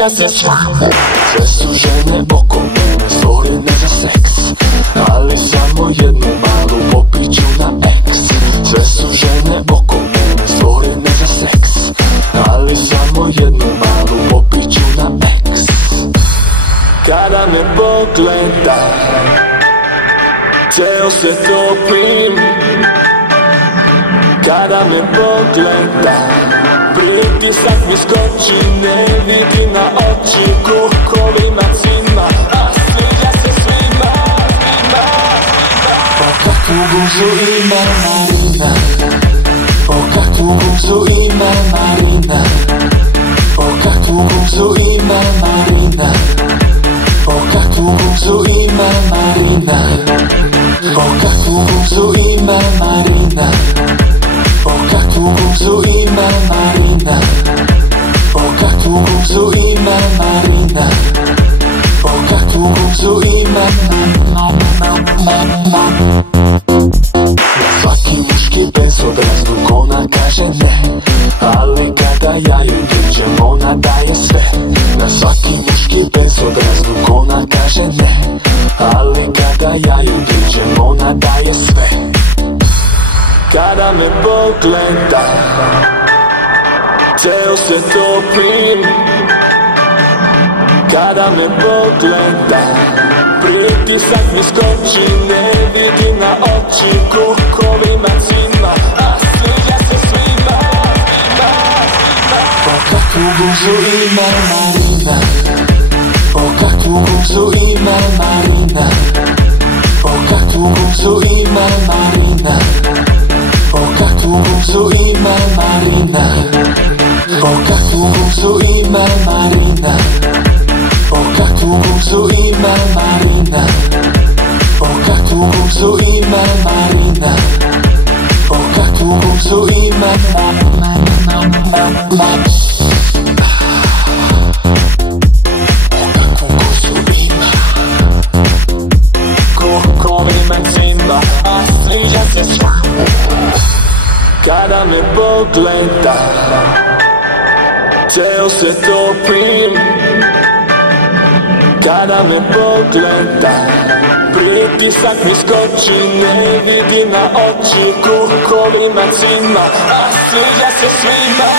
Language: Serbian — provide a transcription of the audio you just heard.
sviđa se svako. Sve su žene oko mene stvorene za seks, ali samo jednu malu popiću na eks. Sve su žene oko mene stvorene za seks, ali samo jednu malu popiću na eks. Kada me pogleda, ceo se topim. Kada me pogleda, pritisak mi skoči, ne vidim na oči, kruhovima cima, a sviđa se svima, svima, svima. O kakvu guzu ima Marina, o kakvu guzu ima Marina, o kakvu guzu ima Marina, o kakvu guzu ima Marina, o kakvu guzu ima Marina, o kakvu guzu ima Marina, o kakvu guzu ima Marina, o kakvu guzu ima Marina. Svaki muški bezobrazluk ona kaže ne, ali kada ja joj priđem ona daje sve. Na svaki muški bezobrazluk ona kaže ne, ali kada ja joj priđem ona daje sve. Kada me pogleda, ceo se topim. Kada me pogleda, pritisak mi skoči, ne vidim na oči, kruhovima cima, a sviđa se svima, svima, svima. O kakvu guzu ima Marina, o kakvu guzu ima Marina, o kakvu guzu ima Marina, o kakvu guzu ima Marina, o kakvu guzu ima Marina, o kakvu guzu ima Marina, o kakvu guzu ima Marina, o kakvu guzu ima Marina. Kruhovima cima, a sviđa se svako. Kada me pogleda, ceo se topim. Kada me pogleda, pritisak mi skoči, ne vidim na oči, kruhovima cima, a sviđa se svima.